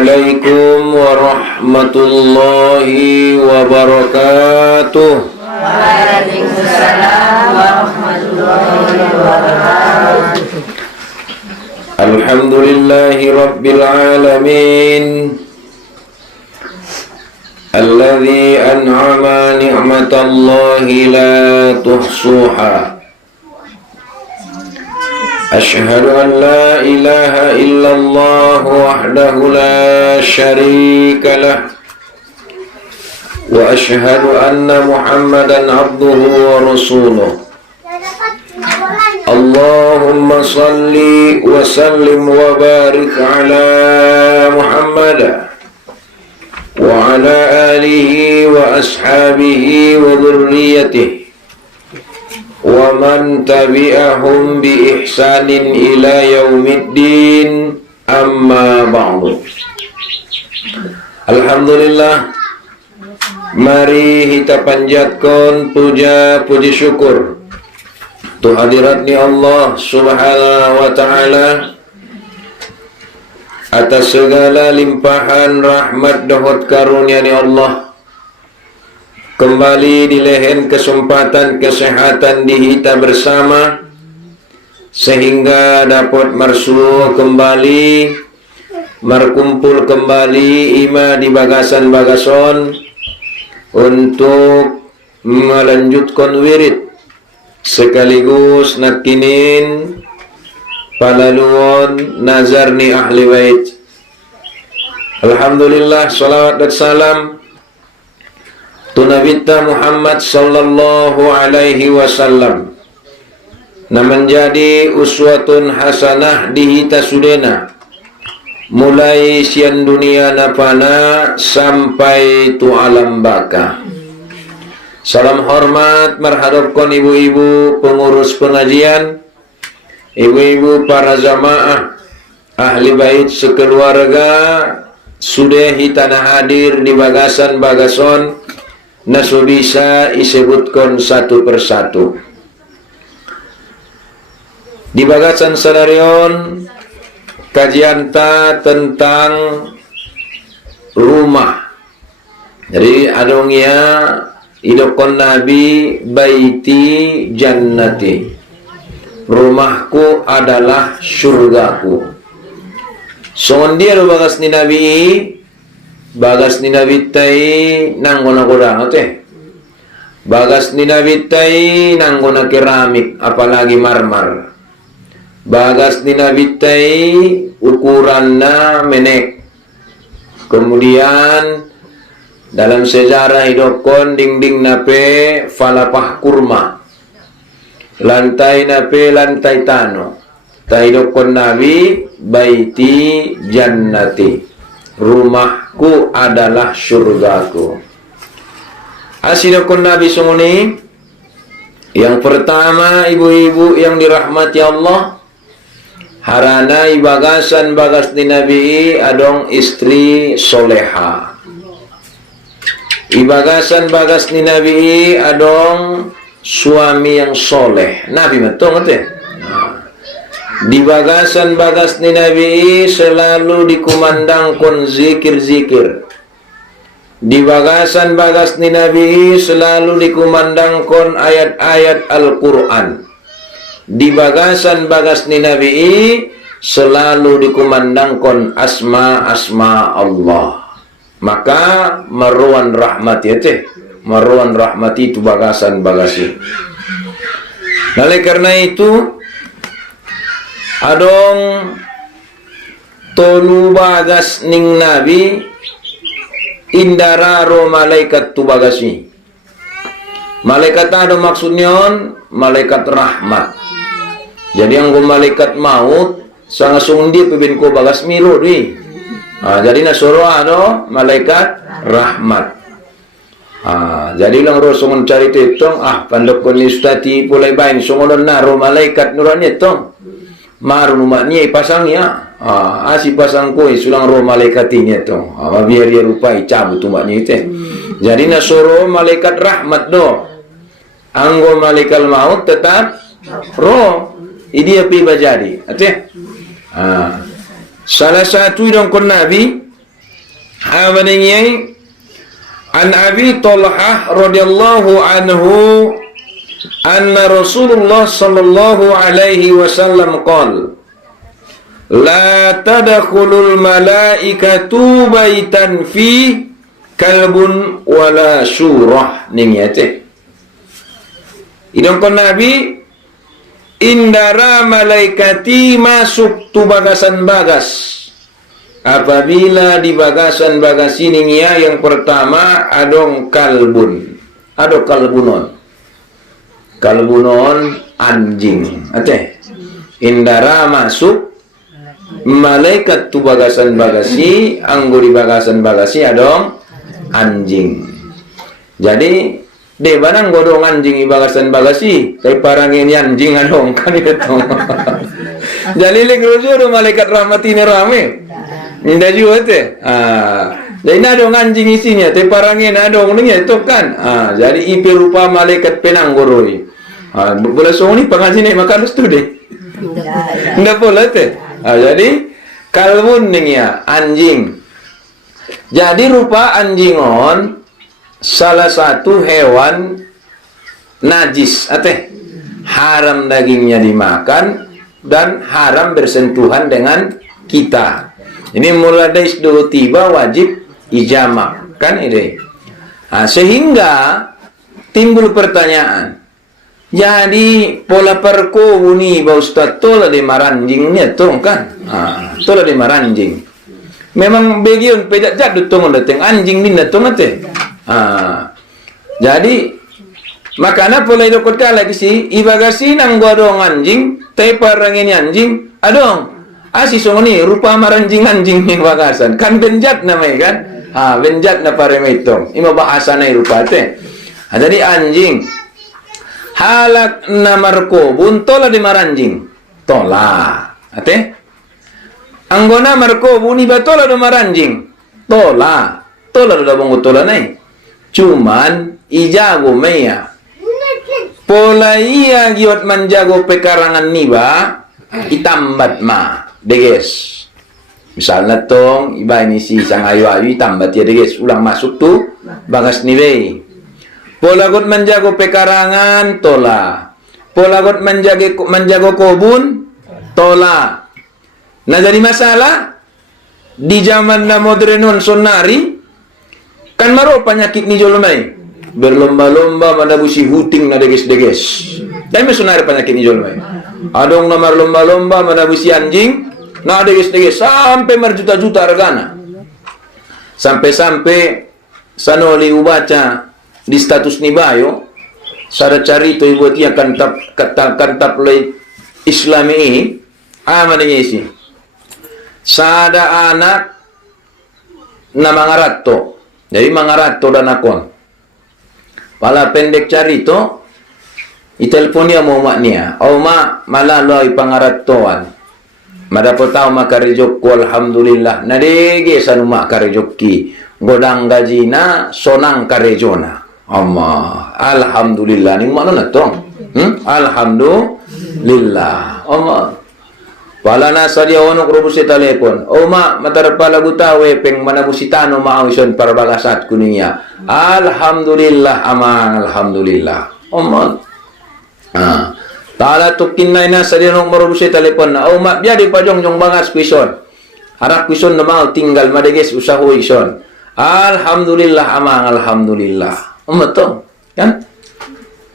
Assalamualaikum warahmatullahi wabarakatuh. Waalaikumsalam warahmatullahi wabarakatuh. Alhamdulillahi rabbil alamin, alladzi an'ama ni'matallahi la tuhsuha. Ashhadu an la ilaha illallah wahdahu la syarika lah, wa ashhadu anna Muhammadan abduhu wa rasuluh. Allahumma salli wa sallim wa barik ala Muhammad wa ala alihi wa ashabihi wa dhurriyyatihi wa man tabi'ahum bi ihsanin ila yaumiddin, amma ba'du. Alhamdulillah, mari kita panjatkan puja puji syukur tu hadiratni Allah subhanahu wa ta'ala atas segala limpahan rahmat dahut karunia ni Allah. Kembali dilehen kesempatan kesehatan di kita bersama, sehingga dapat marsuh kembali, merkumpul kembali ima di bagasan-bagason untuk melanjutkan wirid sekaligus nakinin palaluan nazar ni ahli bait. Alhamdulillah, salawat dan salam tu Nabi Muhammad sallallahu alaihi wasallam na menjadi uswatun hasanah di hita sudena mulai sian dunia napana sampai tu alam baka. Salam hormat merhadapkan ibu-ibu pengurus pengajian, ibu-ibu para jamaah ahli bait sekeluarga sudah hitana hadir di bagasan-bagason nasu bisa disebutkan satu persatu. Di bagasan sadarion kajian ta tentang rumah. Jadi adongnya idokon Nabi baiti jannati, rumahku adalah surgaku. Sondia bagas ni Nabi, bagas ni Nabi tay nanggona kodang teh. Bagas ni Nabi tay nanggona keramik, apalagi marmar. Bagas ni Nabi tay ukuranna menek. Kemudian dalam sejarah hidupkan dinding nape falapah kurma, lantai nape lantai tano. Ta hidupkan Nabi baiti jannati, rumahku adalah surgaku. Asidakun Nabi sunguni. Yang pertama, ibu-ibu yang dirahmati Allah, harana ibagasan bagas di Nabi adong istri soleha. Ibagasan bagas ni Nabi adong suami yang soleh. Nabi matong ate. Di bagasan bagas ni Nabi selalu dikumandangkan zikir-zikir. Di bagasan bagas ni Nabi selalu dikumandangkan ayat-ayat Al-Quran. Di bagasan bagas ni Nabi selalu dikumandangkan asma-asma Allah. Maka maruan rahmati teh, maruan rahmati itu bagasan bagasi. Oleh karena itu adong tolu bagas ning Nabi indara ro malaikat tu bagasi. Malaikat ada maksudnya malaikat rahmat. Jadi yang malaikat maut sangat sundi pebin ko bagas miro di. Jadi nasoro ada malaikat rahmat. Jadi lang ro sungon cari tetong pandok kon istati pulai bain sungon naro malaikat nurani tong. Maru numaknya ipasangnya. Si pasang ko sulang ro malaikatinya to. Biar dia rupai cabut umaknya itu. Jadi nasoro malaikat rahmat do. Anggo malaikat maut tetap roh. Ini apa jadi? Salah satu yang kon Nabi Amaningiyai an Abi Talhah radhiyallahu anhu anna Rasulullah sallallahu alaihi wasallam qala la tadkhulul malaikatu baitan fi kalbun wala surah ningiyate. Idongkon Nabi indara malaikati masuk tu bagasan bagas apabila di bagasan bagas ini ya yang pertama adong kalbun, ado kalbunon anjing ate indara masuk malaikat tu bagasan bagasi anggo di bagasan bagasi adong anjing. Jadi de barang godong anjing di bagasan bagasi kay parang ini anjing adong kan itu. Jadi lek rujuk malaikat rahmat ini rame. Indah juga teh. Jadi adong anjing isinya, teh parangin adong nih itu kan. Jadi ipi rupa malaikat penanggoroi. Boleh soni pengaji nih makan tu deh. Indah boleh teh. Jadi kalbun nih ya anjing. Jadi rupa anjingon salah satu hewan najis, ateh haram dagingnya dimakan dan haram bersentuhan dengan kita. Ini mulai dari dulu tiba wajib ijamah kan ini. Sehingga timbul pertanyaan. Jadi pola perko buni ba ustaz tola de maranjingnya tong kan. Tola de maranjing. Memang bagian pejat jadut tong dateng anjing din datong ate. Jadi makana pola itu kota lagi si ibagasi nang godong anjing, teh parang ini anjing, adong. Si songoni rupa maranjing anjing ning bagasan kan benjat namanya kan. Benjat na paremitong. Ima bahasa na rupa teh. Jadi anjing halak na marko buntola di maranjing. Tola. Ate? Anggona marko buni batola do maranjing. Tola. Tola do dabong tola nai. Cuman ijago meya. Pola iya giot manjago pekarangan niba itambat ma. Deges. Misalnya tong iba ini si sang ayu-ayu tambat ya deges ulang masuk tu bagas niwe. Pola got menjago pekarangan tola. Pola got menjago kobun tola. Nah jadi masalah di zaman na modernon sonari kan maro penyakit ni jolomai berlomba-lomba manabusi huting na deges-deges. Dan sonari penyakit ni jolomai. Adong nomor lomba-lomba manabusi anjing. Nah deges-deges sampai berjuta-juta regana. Sampai-sampai sanoli ubaca di status nibayo sada carito ibuat ia kantap lay islami ini amannya isi. Sada anak na mangaratto. Jadi mangaratto dan akon. Pala pendek carito itelponia mo maknia. O ma malaloy pangarattoan. Madapat tao makarejokku alhamdulillah. Nadege sa numa karejokki. Godang gaji na sonang karejona. Allah. Alhamdulillah. Ni mana na to? Alhamdulillah. Allah. Wala na sa diya onok rubo si telepon. O ma, matarpa lagu tawe peng manabusitano maawison para bagasat kuninga. Alhamdulillah amang alhamdulillah. Allah. Tala tukin na ina sa dinong marubusi telepon na. Mak biya di pajong bangas kuison. Harap kuison na mau tinggal madeges usaho ison. Alhamdulillah amang alhamdulillah. To. Kan?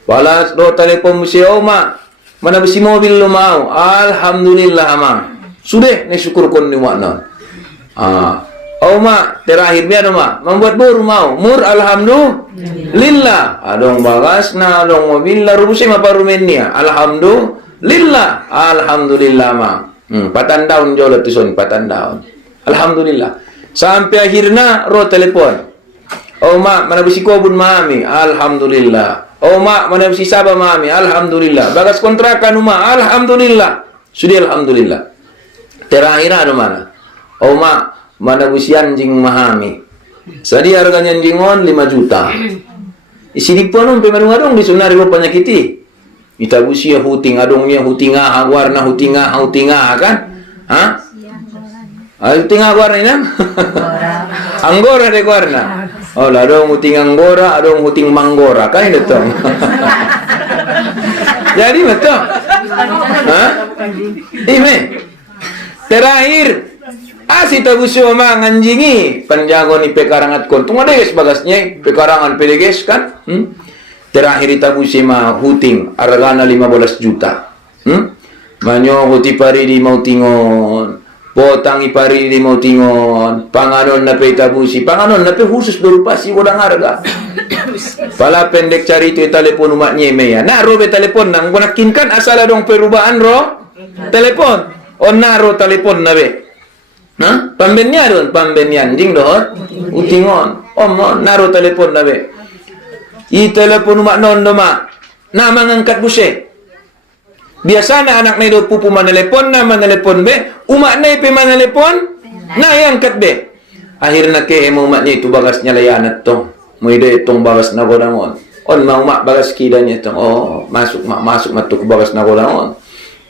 Wala do telepon musi mak. Mana besi mobil lo mau. Alhamdulillah amang. Sudah ni syukur kon ni makna. Mak terakhir biar mak membuat buru mau. Mur alhamdulillah. Adong bagas na adong mobil la rubusi maparumennya. Alhamdulillah. Alhamdulillah mak. 4 tahun jolot tuson 4 tahun. Alhamdulillah. Sampai akhirnya ro telepon. Mak mana besi kobun mami. Alhamdulillah. Mak mana besi sabah mami. Alhamdulillah. Bagas kontrakan mak. Alhamdulillah. Sudah alhamdulillah. Terakhir ada mana? Mak mana busi anjing mahami. Sadi harganya anjingon 5 juta. Isini pun pemanung-adong di sunari mo penyakiti. Ita busi huting adongnya hutinga warna hutinga kan? Hutinga warna ina? Anggora de guarna. Oh, lah dong huting anggora, adong huting manggora, kan itu tong. Jadi betul. Hah? Ime. Terakhir, asita busyo manganjingi penjago ni pekarangat kon. Tunggu deh bagasnya pekarangan pedeges kan? Terakhir itabusi ma huting argana 15 juta. Manyo huti pari di mau tingon. Potang ipari di mau tingon, panganon na pe tabusi, panganon na pe khusus berupa si wadang harga. Pala pendek cari itu telepon umatnya meya. Naro be telepon nang gunakinkan asal dong perubahan ro telepon. On naro telepon na be. Nah, pambenya don, pambenya anjing doh. Utingon, omon naro telepon na be. I telepon umat non doma. Na mangangkat buse. Biasanya anak na itu pupu manelepon na manelepon be, umak na ipe manelepon na yang kat be. Akhirnya ke emo umaknya itu bagasnya layanat tong. Mo ide itong bagas na godangon. On ma umak bagas kidanya tong. Oh, masuk matuk bagas na godangon.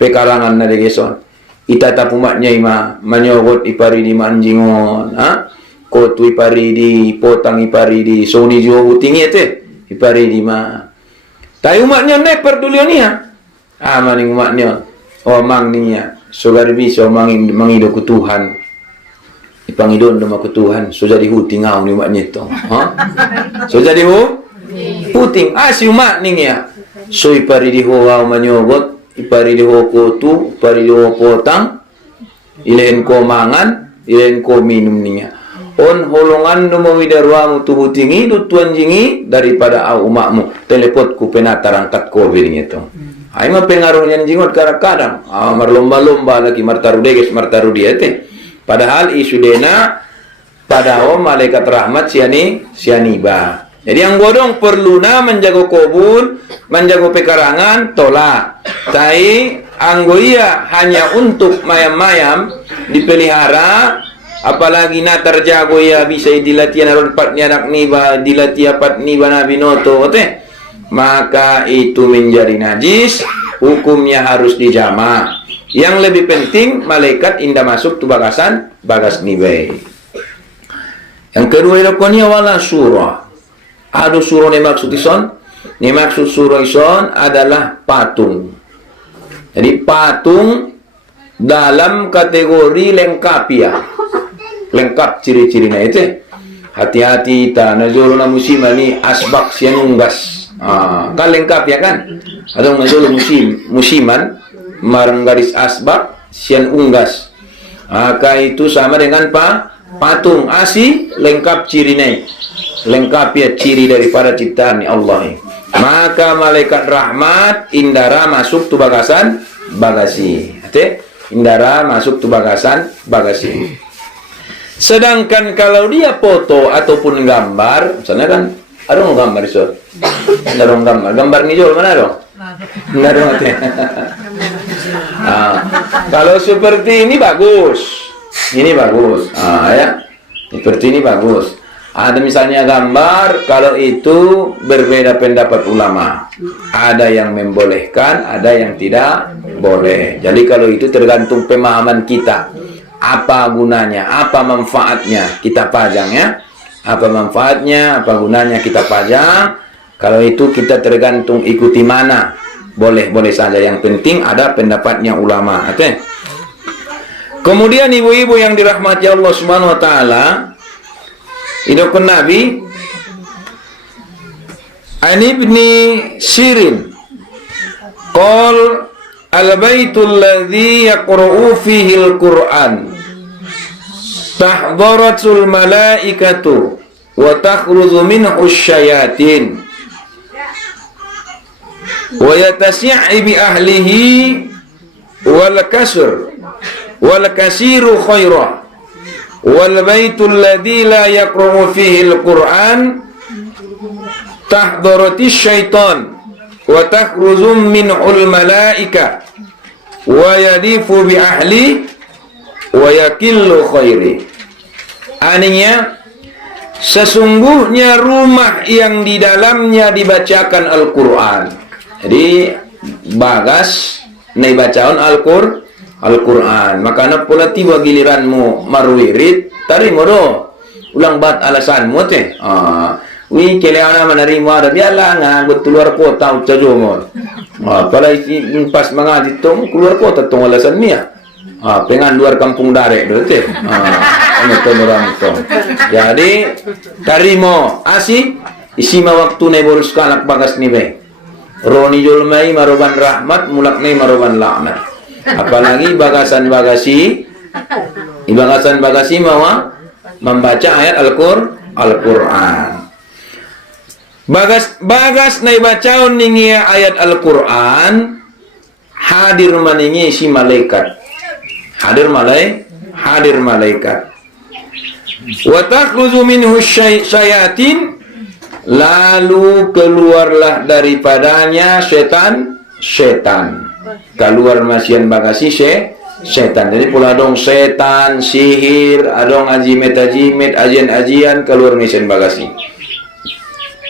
Pekarangan na degeson. Itatap umaknya ima manyogot ipari di manjingon, ha? Kotu ipari di potang ipari di soni jo hutingi ete ipari di ma. Tai umaknya nek perduliania. Maning umaknya omang niya so garbi so mangido ku Tuhan ipangidon do ku Tuhan so jadi huting ngau ni umaknya to so jadi huting si umak niya so ipari di ho manyogot ipari di ho kotu ipari di ho potang ilen ko mangan ilen ko minum niya on holongan no mawidarwa mu tu hutingi du tuan jingi daripada au umakmu telepot ku penatarangkat ko biring itu. Ay mapengaruh yan jingot kadang-kadang. Marlomba-lomba lagi martaru deges martaru dia teh. Padahal isu dena padahal malaikat rahmat sianiba. Jadi yang godong perluna menjago kobun, menjago pekarangan tolak. Tai anggoia hanya untuk mayam-mayam dipelihara, apalagi na terjago ya bisa dilatihan aron patnya anak niba, dilatihan pat niba nabi noto teh. Maka itu menjadi najis, hukumnya harus dijama. Yang lebih penting malaikat indah masuk tu bagasan bagas nibe. Yang kedua ilakonya wala surah. Ada surah ni maksud ison. Ni maksud surah ison adalah patung. Jadi patung dalam kategori lengkap ya. Lengkap ciri-cirinya itu. Hati-hati ta nazuruna musimani asbak sianunggas. Kan lengkap ya kan? Atau nazul musiman marang garis asbak sian unggas. Maka itu sama dengan patung asi lengkap cirinya. Lengkap ya ciri daripada ciptaan Allah. Maka malaikat rahmat indara masuk tu bagasan bagasi. Indara masuk tu bagasan bagasi. Sedangkan kalau dia foto ataupun gambar, misalnya kan ada gambar iso. Ada gambar. Gambar ni jual mana dong? Enggak dong. Kalau seperti ini bagus. Ini bagus. Ya. Seperti ini bagus. Ada misalnya gambar, kalau itu berbeda pendapat ulama. Ada yang membolehkan, ada yang tidak boleh. Jadi kalau itu tergantung pemahaman kita. Apa gunanya, apa manfaatnya kita pajang ya. Apa manfaatnya, apa gunanya kita pajang. Kalau itu kita tergantung ikuti mana. Boleh saja. Yang penting ada pendapatnya ulama. Okay? Kemudian ibu-ibu yang dirahmati Allah Subhanahu wa taala, idokun Nabi An Ibni Sirin qol al-baitul ladzi yaqra'u fihi al-Qur'an tahdharatul malaikatu wa takhruju minhu asyayatin wa yatasi'i bi ahlihi wal kasr wal kasiru khairah wal baitul ladzi la yaqra'u fihi al-Qur'an tahdharatis syaitan wa takhruju minhul malaika wa yadifu bi ahli wa yakillu khairi. Artinya sesungguhnya rumah yang di dalamnya dibacakan Al-Qur'an. Jadi bagas nai bacaan Al-Qur'an. Makanya pula tiba giliranmu marwirid tarimo do. ulang bat alasanmu teh. Wi keleana menerima ada biarlah ngagut keluar kota ucajo mo. Pada pas mengaji tong keluar kota tong alasan dia. Pengen luar kampung darek do teh. Anu orang tong. Jadi tarimo asih isi ma waktu ne borus kalak bagas ni be. Roni julmai maroban rahmat mulak ne maroban laknat. Apalagi bagasan-bagasi mawa membaca ayat Al-Qur'an. Bagas nai bacaon ningia ayat Al-Qur'an hadir maningi si malaikat. Hadir malaikat. Wa takhruju minhu syayatin, lalu keluarlah daripadanya setan. Keluar masian bagasi setan. Jadi pula dong setan, sihir, adong ajimet, ajian keluar masian bagasi.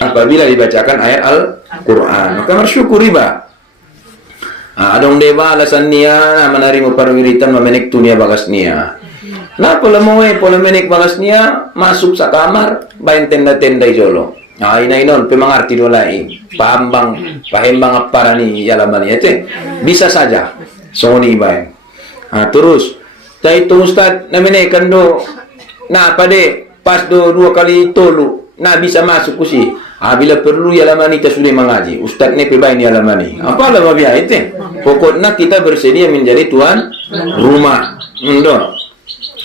Apabila dibacakan ayat Al-Qur'an, maka bersyukuri ba. Adong deba alasan niya menerima perwiritan memenik dunia bagas niya. Nah, pola menik bagas niya masuk sa kamar, bain tenda-tenda jolo. Inainon pemangarti dolai. Pahembang apa ni yalaman ite. Bisa saja. Soni bain. Terus itu Ustaz namene kando na pade pas dua kali tolu. Nah bisa masuk kusi. Bila perlu yalamani kita sudah mengaji. Ustaz ni pebain yalamani. Apa lama biar itu? Pokoknya kita bersedia menjadi tuan rumah.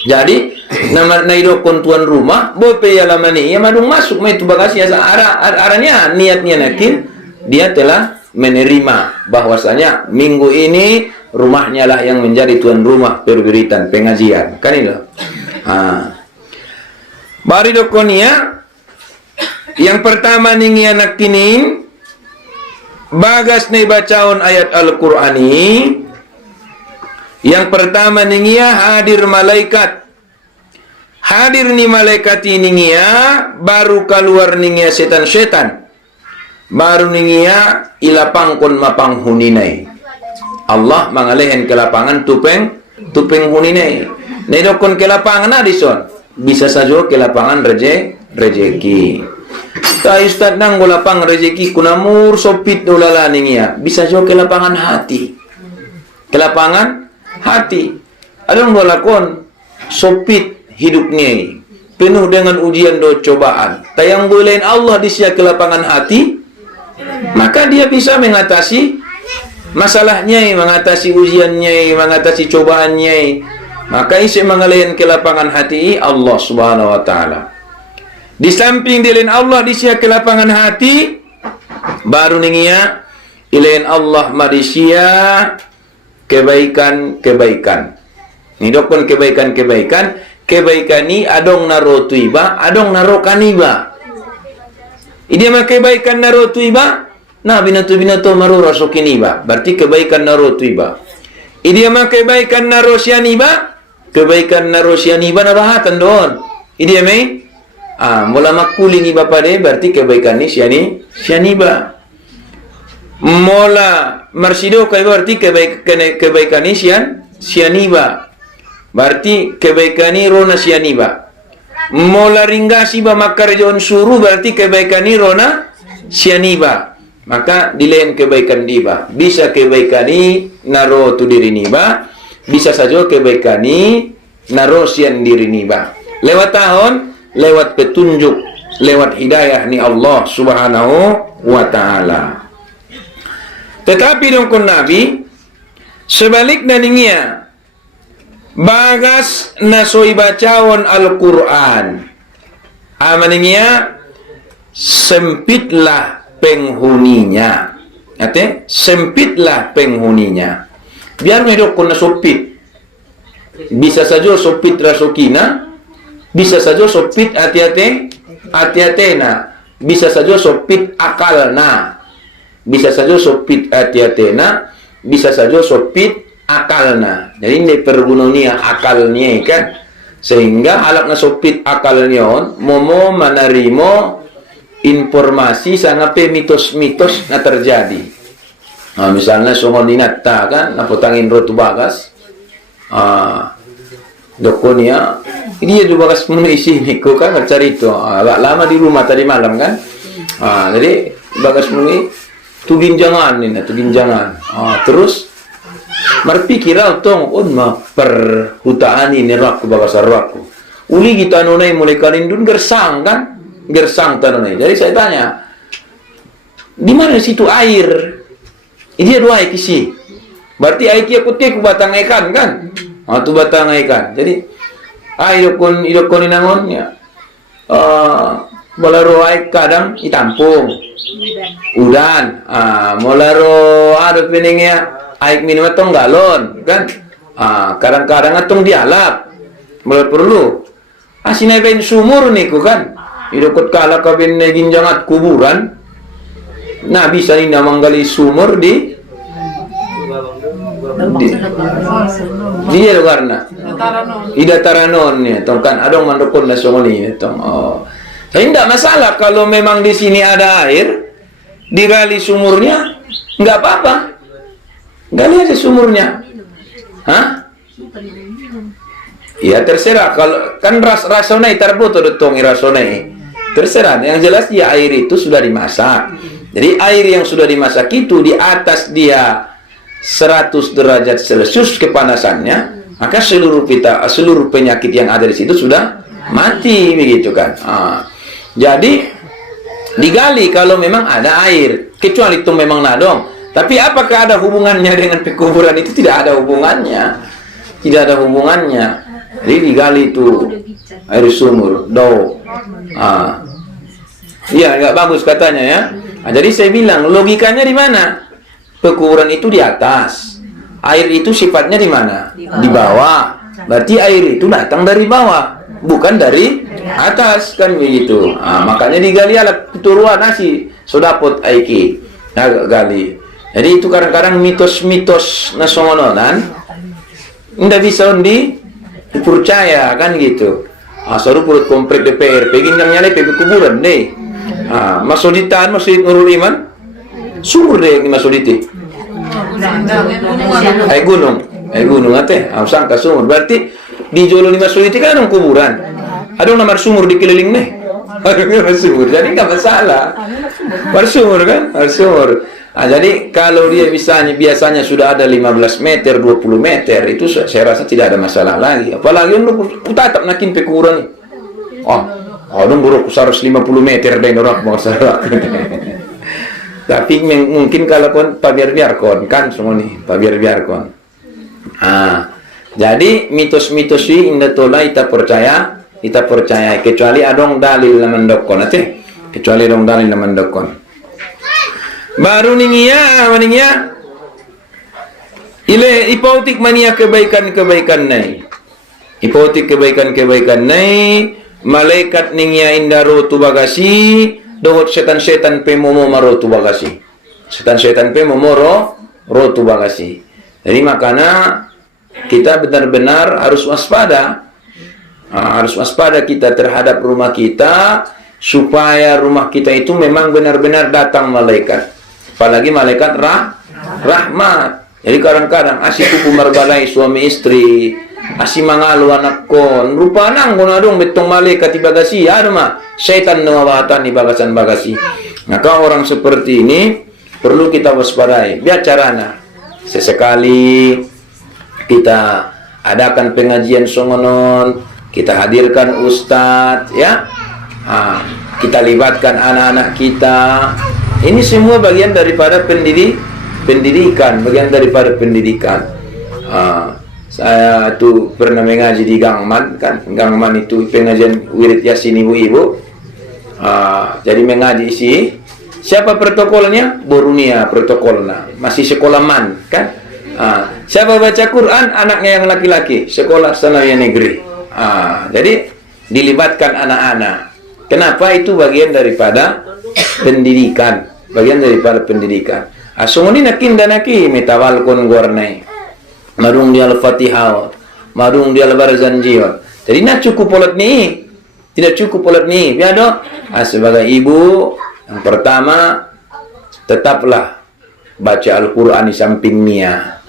Jadi nama naidokon tuan rumah, bope yalamani. Ya madung masuk itu bagasi asa arahnya niatnya nakin dia telah menerima bahwasanya minggu ini rumahnya lah yang menjadi tuan rumah perwiritan pengajian. Kan itu. Bari dokonia yang pertama ningi anak kinin bagas nih bacaon ayat Al-Qur'ani. Yang pertama ningi hadir malaikat. Hadir ni malaikat ini baru keluar ningi setan-setan. Baru ningi ilapang kon mapang huninai. Allah mangalehan ke lapangan tupeng huninai. Nedokon ke lapangan adison. Bisa saja ke lapangan rejeki. Ta Ustaz nang lapang rezeki kunamur sopit dolala ningia. Bisa jo ke lapangan hati. Ke lapangan hati. Ada ngolakon sopit hidupnya penuh dengan ujian dan cobaan. Tayang bolehin Allah di sia ke lapangan hati, maka dia bisa mengatasi masalahnya, mengatasi ujiannya, mengatasi cobaannya. Maka isi mengalahin ke lapangan hati Allah Subhanahu wa taala. Di samping dilain Allah di sia ke lapangan hati, baru ningia ilain Allah madisia kebaikan. Nidokon kebaikan ni adong naro tuiba, adong naro kaniba. Idia mah kebaikan naro tuiba, nah binatu maru rasokiniba. Berarti kebaikan naro tuiba. Idia mah kebaikan naro sianiba, kebaikan naro sianiba na bahatan doon. Idia may mula makuling iba pa de, berarti kebaikan ni sianiba. Mola marsido kay berarti kebaikan ni sianiba. Berarti kebaikan ni rona sianiba. Mola ringgasi ba makarjon suruh berarti kebaikan ni rona sianiba. Maka dilain kebaikan diba. Bisa kebaikan ni naro tu diri niba, bisa saja kebaikan ni naro sian diri niba. Lewat tahun, lewat petunjuk, lewat hidayah ni Allah Subhanahu wa taala. Tetapi dongkon Nabi sebaliknya ningia bagas nasoi bacaon Al-Qur'an. Amaningia sempitlah penghuninya. Sempitlah penghuninya. Biar medok na sopit. Bisa saja sopit rasokina, bisa saja sopit hati-hatena, bisa saja sopit akalna. Bisa saja sopit hati-hatena, bisa saja sopit akalna. Jadi ini pergunonia akalnya kan, sehingga halak na sopit akalnya momo manarimo informasi sangape mitos-mitos na terjadi. Misalnya sungon dinata kan naputangin rotu bagas, dokonia Dia juga kas isi niku kan mencari itu. Agak lama di rumah tadi malam kan. Jadi bagas muni tu ginjangan ini, tu ginjangan. Terus berpikir tong ma perhutaan ini raku bagas raku. Uli kita nunai mulai kalindun gersang kan? Gersang tanunai. Jadi saya tanya, di mana situ air? Dia dua kisi. Berarti air kia kutik batang ikan kan? Tu batang ikan. Jadi air kon inangon ya. Bolaro air kadang ditampung. Udan. Molaro ada peningnya air minum atong galon kan? Kadang-kadang atong dialap. Mulai perlu. Sinai ben sumur niku kan? Idokot kala kabin ginjangat kuburan. Nah bisa ini manggali sumur di dia karena ida taranon ya tong kan adong mandokon na songoni tong saya tidak masalah kalau memang di sini ada air digali sumurnya nggak apa-apa, gali aja sumurnya. Ya terserah, kalau kan rasonai tarboto dotong rasonai terserah. Yang jelas dia air itu sudah dimasak. Jadi air yang sudah dimasak itu di atas dia 100 derajat Celcius kepanasannya, maka seluruh penyakit yang ada di situ sudah mati begitu kan. Jadi digali kalau memang ada air, kecuali itu memang nadong. Tapi apakah ada hubungannya dengan pekuburan itu? Tidak ada hubungannya. Tidak ada hubungannya. Jadi digali itu air sumur, iya nggak bagus katanya ya. Jadi saya bilang logikanya di mana? Pekuburan itu di atas, air itu sifatnya di mana? Di bawah. Berarti air itu datang dari bawah, bukan dari atas kan begitu. Makanya digali alat keturuan nasi sodapot aiki, gali. Jadi itu kadang-kadang mitos-mitos nasongononan, ndak bisa dipercaya kan gitu. Saru perut komplek DPR, pegin yang nyale pegi kuburan deh. Masuditan, masudit Nurul Iman, sumur deh masuditi. Gunung ate, sangka sumur. Berarti di Jolo 5 Masuditi kan ada kuburan. Ada nomor sumur dikeliling nih. Ada sumur, jadi nggak masalah. Bersumur kan, bersumur. Jadi kalau dia biasanya sudah ada 15 meter, 20 meter, itu saya rasa tidak ada masalah lagi. Apalagi untuk tatap nakin pekuburan nih. Dong buruk 150 meter dari orang masalah. Tapi mungkin kalau kon pabiar-biarkon kan semua nih, pabiar-biarkon. Jadi mitos-mitos ini indah tola kita percaya kecuali adong dalil namandokon ate. Kecuali adong dalil namandokon. Baru ningia ile ipautik mania kebaikan nai. Ipautik kebaikan nai. Malaikat ningia indaro tu bagasi dohot setan-setan pe momo maro tu bagasi. Setan-setan pe momo ro tu bagasi. Jadi makanya kita benar-benar harus waspada. Harus waspada kita terhadap rumah kita supaya rumah kita itu memang benar-benar datang malaikat. Apalagi malaikat rahmat. Jadi kadang-kadang asyik kuku marbalai suami istri, asyik mangalu anak kon, rupa nang adong betong malaikat di bagasi, ada mah setan nawatan di bagasan bagasi. Maka orang seperti ini perlu kita waspadai. Biar carana sesekali kita adakan pengajian songonon, kita hadirkan ustadz ya, kita libatkan anak-anak kita. Ini semua bagian daripada pendidikan, bagian daripada pendidikan. Saya tuh pernah mengaji di Gangman kan, Gangman itu pengajian wirid yasin ibu-ibu. Jadi mengaji isi siapa protokolnya? Borunia protokolnya, masih sekolah man kan. Siapa baca Quran? Anaknya yang laki-laki, sekolah sanawiyah negeri. Jadi dilibatkan anak-anak. Kenapa? Itu bagian daripada pendidikan, bagian daripada pendidikan. Asunguni nakin danaki metawal kon gornai. Marung dia al-Fatihah, marung dia al-Barzan jiwa. Jadi nak cukup polat ni, tidak cukup polat ni. Biado. Sebagai ibu, yang pertama tetaplah baca Al-Quran di samping Nia.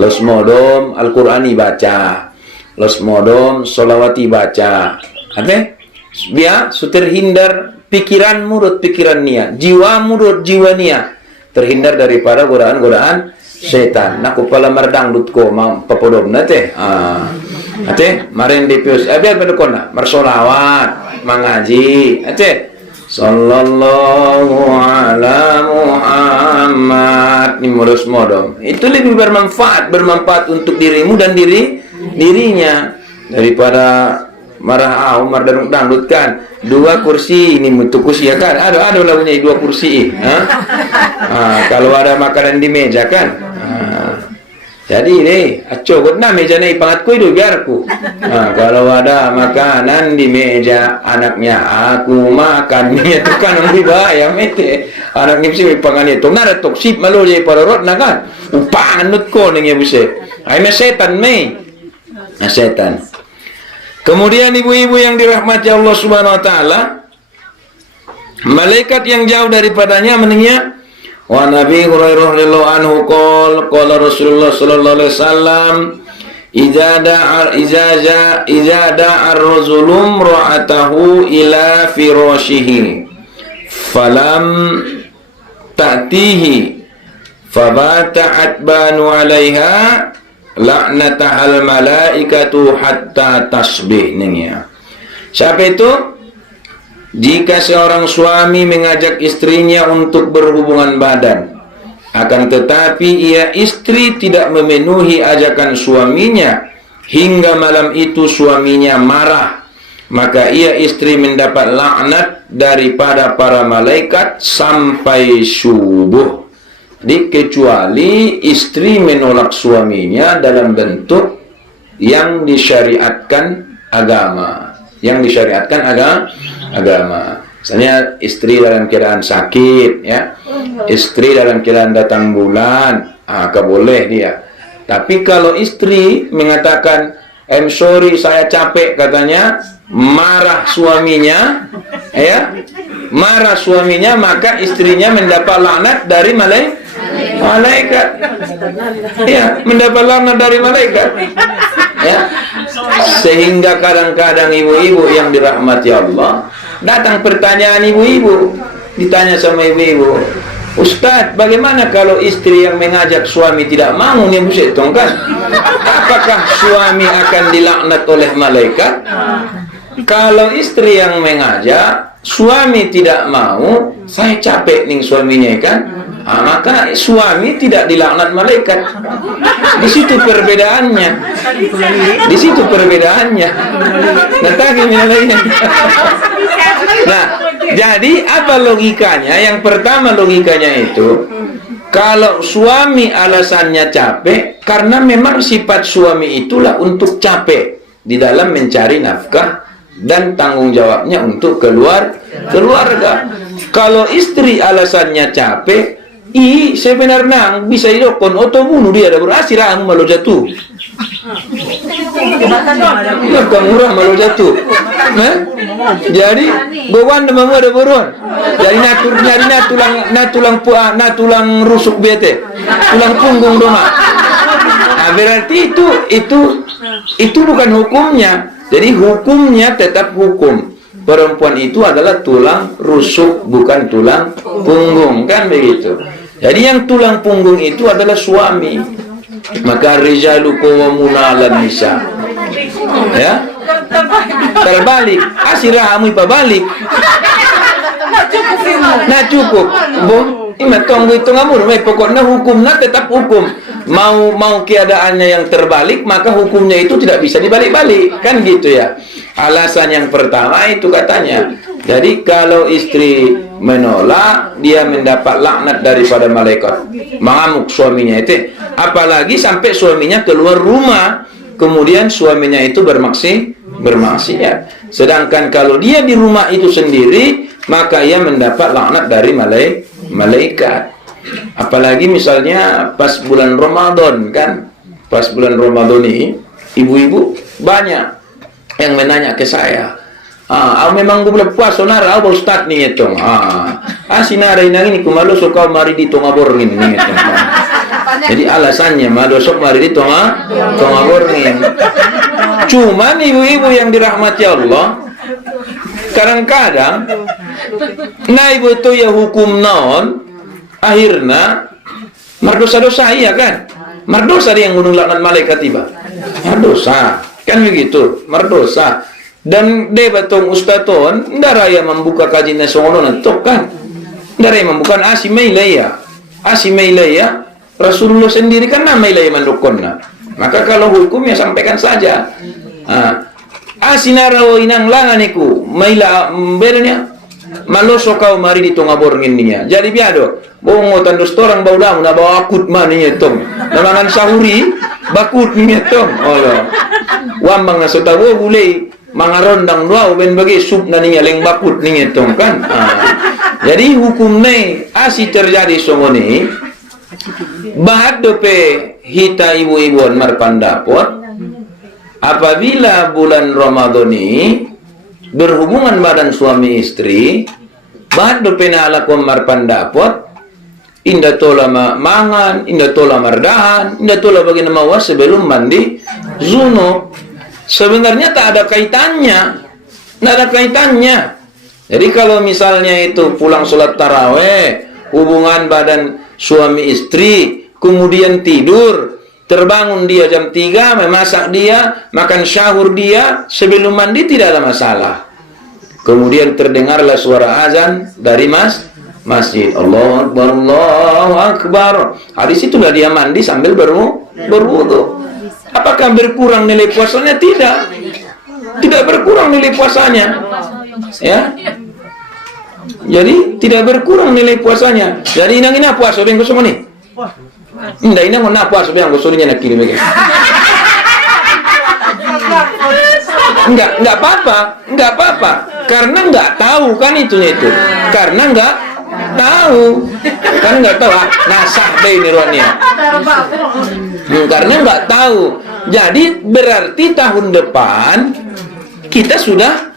Los modom Al-Quran dibaca. los modom solawati baca. Ate? Biar terhindar pikiran murut pikiran nia, jiwa murut jiwa nia, terhindar daripada godaan-godaan setan. Nak kepala merdangdut ko mau papodom nate. Ate marin dipius. Biar berdekona marsolawat, mengaji. Ate sallallahu ala Muhammad ni mulus modom. Itu lebih bermanfaat untuk dirimu dan dirinya daripada marah Umar dan dangdut kan. 2 kursi ini untuk kursi ya kan. Ada lah punya 2 kursi. Kalau ada makanan di meja kan. Jadi nih, aco na meja nih pangat ku itu biarku. Kalau ada makanan di meja anaknya aku makan itu kan lebih bahaya mete. Anaknya sih pangan itu nara toksip malu je parorot na kan. Upanut ko ning buse. Ay setan me. Setan. Kemudian ibu-ibu yang dirahmati Allah Subhanahu wa taala, malaikat yang jauh daripadanya meningnya. Wa Nabi Hurairah radhiyallahu anhu qala Rasulullah sallallahu alaihi wasallam idza da'a ar-rajulum ra'atahu ila firashihi falam ta'tihi fabata'at banu 'alaiha la'natahal malaikatu hatta tasbih. Siapa itu? Jika seorang suami mengajak istrinya untuk berhubungan badan, akan tetapi istri tidak memenuhi ajakan suaminya hingga malam itu suaminya marah, maka istri mendapat laknat daripada para malaikat sampai subuh. Kecuali istri menolak suaminya dalam bentuk yang disyariatkan agama, agama. Misalnya istri dalam keadaan sakit, ya, istri dalam keadaan datang bulan, boleh dia. Tapi kalau istri mengatakan, I'm sorry saya capek katanya, marah suaminya, ya, maka istrinya mendapat laknat dari malaikat. Ya, mendapat laknat dari malaikat. Ya. Sehingga kadang-kadang ibu-ibu yang dirahmati Allah, datang pertanyaan ibu-ibu, ditanya sama ibu-ibu, Ustaz, bagaimana kalau istri yang mengajak suami tidak mau nih buset tongkat? Apakah suami akan dilaknat oleh malaikat? Kalau istri yang mengajak, suami tidak mau, saya capek nih suaminya kan? Maka suami tidak dilaknat malaikat. Di situ perbedaannya. Nah, jadi apa logikanya? Yang pertama logikanya itu, kalau suami alasannya capek, karena memang sifat suami itulah untuk capek di dalam mencari nafkah dan tanggung jawabnya untuk keluarga. Kalau istri alasannya capek, sebenarnya bisa idokon atau bunuh dia, ada berhasil ang malu jatuh. Bukan murah malu jatuh. Jadi bawan demam ada buruan. Jadi tulang rusuk bete, tulang punggung doma. Berarti itu bukan hukumnya. Jadi hukumnya tetap hukum. Perempuan itu adalah tulang rusuk, bukan tulang punggung, kan begitu. Jadi yang tulang punggung itu adalah suami. Maka rijalu qawwamuna 'alan nisa. Ya. Terbalik, asirahamu pabalik. Nah cukup. Tunggu may pokoknya hukumnya tetap hukum. Mau keadaannya yang terbalik, maka hukumnya itu tidak bisa dibalik-balik, kan gitu ya. Alasan yang pertama itu katanya. Jadi kalau istri menolak, dia mendapat laknat daripada malaikat. Mengamuk suaminya itu. Apalagi sampai suaminya keluar rumah, kemudian suaminya itu bermaksiat. Sedangkan kalau dia di rumah itu sendiri, maka ia mendapat laknat dari malaikat. Apalagi misalnya pas bulan Ramadan, kan? Pas bulan Ramadan ini, ibu-ibu banyak yang menanya ke saya, memang gue boleh puasa nara, apa Ustaz nih itu? Sinara ini kumalu suka mari di tongaborngin nih itu. Jadi alasannya malu sok mari di tongaborngin. Cuman ibu-ibu yang dirahmati Allah, kadang-kadang nah ibu tu ya hukum naon akhirnya mardosa-dosa, iya kan? Mardosa dia yang gunung laknat malaikat tiba. Mardosa, kan begitu, mardosa. Dan dia batong ustaton, ndara ya membuka kajian songono nantok kan? Ndara ya membuka Asimailaya, Rasulullah sendiri kan nama ilaya mandukonna. Maka kalau hukum ya sampaikan saja. Asinarawo inang langaniku maila bedanya maloso kau mari di tongabor ngindinya. Jadi biado bongo tandos torang baudam na bawa akut maninya tong. Nalangan sahuri bakut ninya tong. Allah. Wambang na sotawo bulay mangarondang dua ben bagi sup naninya leng bakut ninya tong kan. Jadi hukum ne asi terjadi songoni bahad dope hita ibu-ibuan marpandapot. Apabila bulan Ramadan ini berhubungan badan suami istri, bahad dopena ala komar pandapot, indah tola mangan, indah tola mardahan, indah tola bagi nama was sebelum mandi zuno. Sebenarnya tak ada kaitannya, tak ada kaitannya. Jadi kalau misalnya itu pulang sholat taraweh, hubungan badan suami istri, kemudian tidur. Terbangun dia jam 3, memasak dia, makan syahur dia, sebelum mandi tidak ada masalah. Kemudian terdengarlah suara azan dari masjid. Allahu Akbar, Allahu Akbar. Habis itulah dia mandi sambil berwudu. Apakah berkurang nilai puasanya? Tidak. Tidak berkurang nilai puasanya. Ya. Jadi tidak berkurang nilai puasanya. Jadi inang puasa bengko semua nih. Indah ini mau nak puasa biang gosonya nak kini begini. Enggak apa-apa, karena enggak tahu kan itu. Karena enggak tahu, nasah deh ini rohnya. Karena enggak tahu. Jadi berarti tahun depan kita sudah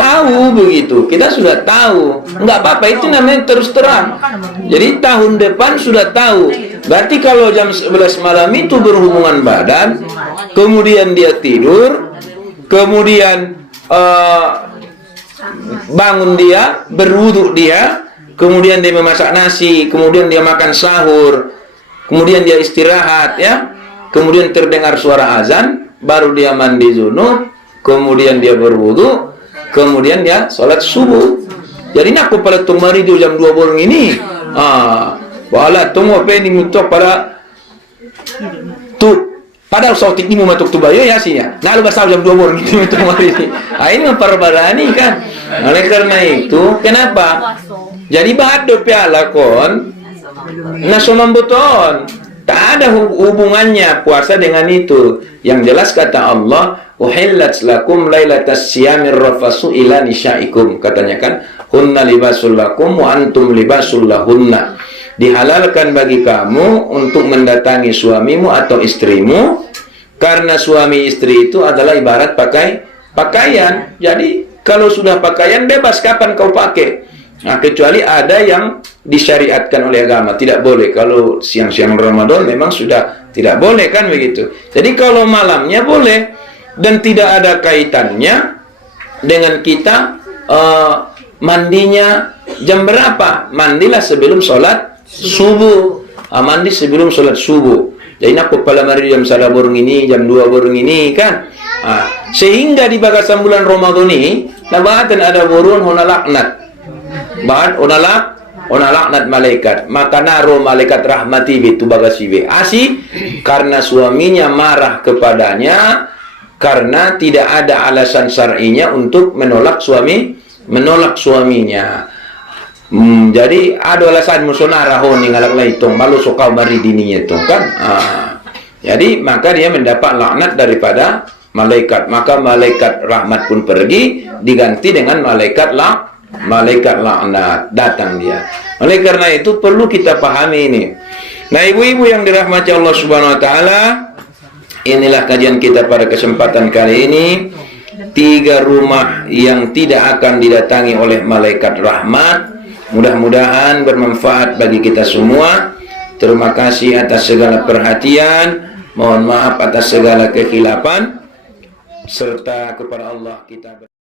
tahu begitu. Kita sudah tahu. Enggak apa-apa, itu namanya terus terang. Jadi tahun depan sudah tahu. Berarti kalau jam 11 malam itu berhubungan badan, kemudian dia tidur, kemudian bangun dia, berwudu dia, kemudian dia memasak nasi, kemudian dia makan sahur, kemudian dia istirahat ya, kemudian terdengar suara azan, baru dia mandi junub, kemudian dia berwudu, kemudian dia sholat subuh. Jadi nak aku pada tumari di jam 2 bolong ini. Wala tunggu apa ini mutok pada pada sautik ini matuk tu bayo ya sinya. Nah lu basah jam 2 bolong itu tumari ini. Ini memperbarani kan. Oleh karena itu, kenapa? Jadi bahad do piala kon nasomam beton. Tak ada hubungannya puasa dengan itu. Yang jelas kata Allah, uhillat lakum lailatas siyamir rafasu ila nisaikum, katanya kan, hunna libasul lakum wa antum libasul lahunna. Dihalalkan bagi kamu untuk mendatangi suamimu atau istrimu, karena suami istri itu adalah ibarat pakaian. Jadi kalau sudah pakaian bebas kapan kau pakai. Nah, kecuali ada yang disyariatkan oleh agama, tidak boleh. Kalau siang-siang Ramadan memang sudah tidak boleh kan begitu. Jadi kalau malamnya boleh, dan tidak ada kaitannya dengan kita mandinya jam berapa. Mandilah sebelum sholat subuh. Mandi sebelum sholat subuh. Jadi nak kepala mari jam 1 borong ini, jam 2 borong ini kan. Sehingga di bagasan bulan Ramadan ini nabatan ada burun hona laknat. Bahan ona laknat malaikat. Maka naro malaikat rahmati bitu bagasibe. Asi karena suaminya marah kepadanya, karena tidak ada alasan syar'inya untuk menolak suaminya. Jadi ada alasan musonara honi ngalak laitong malu sokau bari dininya itu kan. Jadi maka dia mendapat laknat daripada malaikat. Maka malaikat rahmat pun pergi, diganti dengan malaikat laknat, datang dia. Oleh karena itu perlu kita pahami ini. Nah, ibu-ibu yang dirahmati Allah Subhanahu wa taala, inilah kajian kita pada kesempatan kali ini. 3 rumah yang tidak akan didatangi oleh malaikat rahmat. Mudah-mudahan bermanfaat bagi kita semua. Terima kasih atas segala perhatian. Mohon maaf atas segala kekhilafan. serta kepada Allah kita